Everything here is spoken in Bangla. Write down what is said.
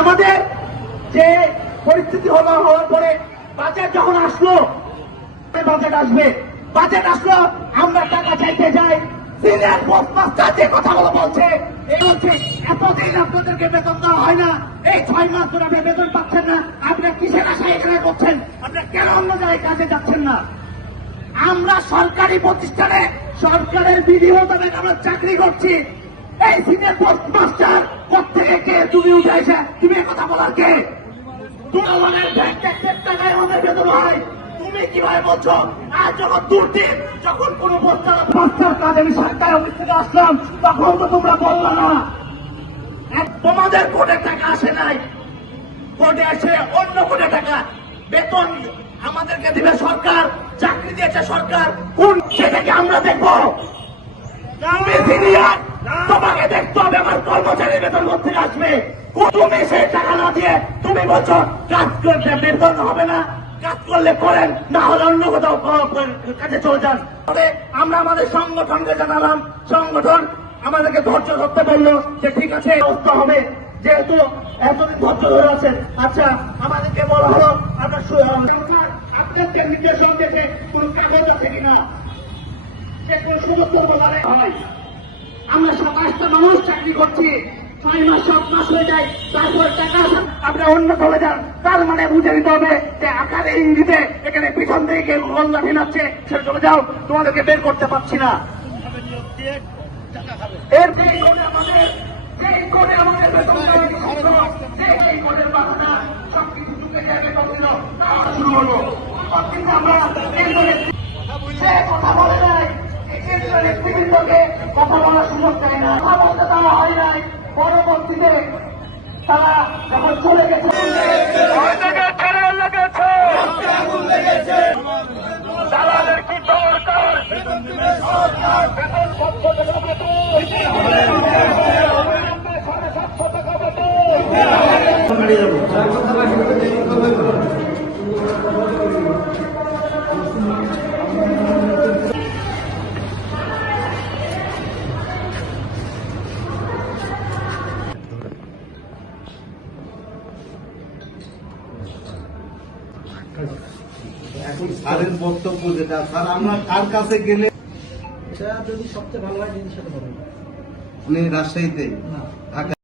আমাদের যে পরিস্থিতি হওয়ার পরে বাজেট যখন আসলো, বাজেট আসলো আমরা টাকা চাইতে যাই। সিনিয়র পোস্ট মাস্টার যে কথাগুলো বলছে, এই হচ্ছে এতদিন আপনাদেরকে বেতন দেওয়া হয় না, এই 6 মাস ধরে আপনি বেতন পাচ্ছেন না, আপনারা কিসের আশায় এখানে করছেন? আপনারা কেন অন্য জায়গায় কাজে যাচ্ছেন না? আমরা সরকারি প্রতিষ্ঠানে সরকারের বিধি মোতাবেক আমরা চাকরি করছি। এই সিনিয়র পোস্ট মাস্টার কোথেকে কে তুমি উঠাইছে? তুমি কথা বলার কে? জনগণের ব্যাংক ট্যাক্সের টাকায় আমাদের বেতন হয়, তুমি কিভাবে বলছো? আর যখন দুর্নীতি, যখন কোন বস্তার কাজ আমি সরকার অফিস থেকে আসলাম, তখন তো তোমরা বললো না। তোমাদের কোটে টাকা আসে নাই, কোটে আসে অন্য কোটে টাকা। বেতন আমাদেরকে দিবে সরকার, চাকরি দিয়েছে সরকার, কোন সেটাকে আমরা দেখবো? তুমি সিনিয়র, তোমাকে দেখতে হবে আমার কর্মচারী বেতন থেকে আসবে। তুমি সেই টাকা না দিয়ে তুমি বলছো কাজ করতে বেতন হবে না, কাজ করলে করেন, না হলে অন্য কোথাও কাজে চলে যান। আমরা আমাদের সংগঠনকে জানালাম, সংগঠন আমাদেরকে ধৈর্য ধরতে বললো যে ঠিক আছে ব্যবস্থা হবে, যেহেতু এতদিন ধৈর্য ধরে আছেন। আচ্ছা, আমাদেরকে বলা হলো আপনাদের নির্দেশন দিয়েছে কোন কাগজ আছে কিনা, যে কোন সমস্ত বাজারে হয়। আমরা 27টা মানুষ চাকরি করছি, 6 মাস 7 মাস হয়ে যায়, তারপর টাকা আপনারা অন্য চলে যান। তার মানে বুঝে নিতে হবে যে আকারে ইঙ্গিতে এখানে পিছন থেকে গল্লা ফিনাচ্ছে, সে চলে যাও, তোমাদেরকে বের করতে পারছি না। এর সবকিছু ঢুকে যাবে শুরু হলো। কিন্তু আমরা কথা বলে নাই, কথা বলার সুযোগ দেয় না, কথা বলতে দেওয়া হয় নাই। পরবর্তীতে তারা যখন চলে গেছে, দালালের কি দরকার? এখন স্যারের বক্তব্য যেটা, স্যার আমরা কার কাছে গেলে এটা যদি সবচেয়ে ভালো হয় জিনিস সাথে হবে উনি রাজশাহীতে না ঢাকা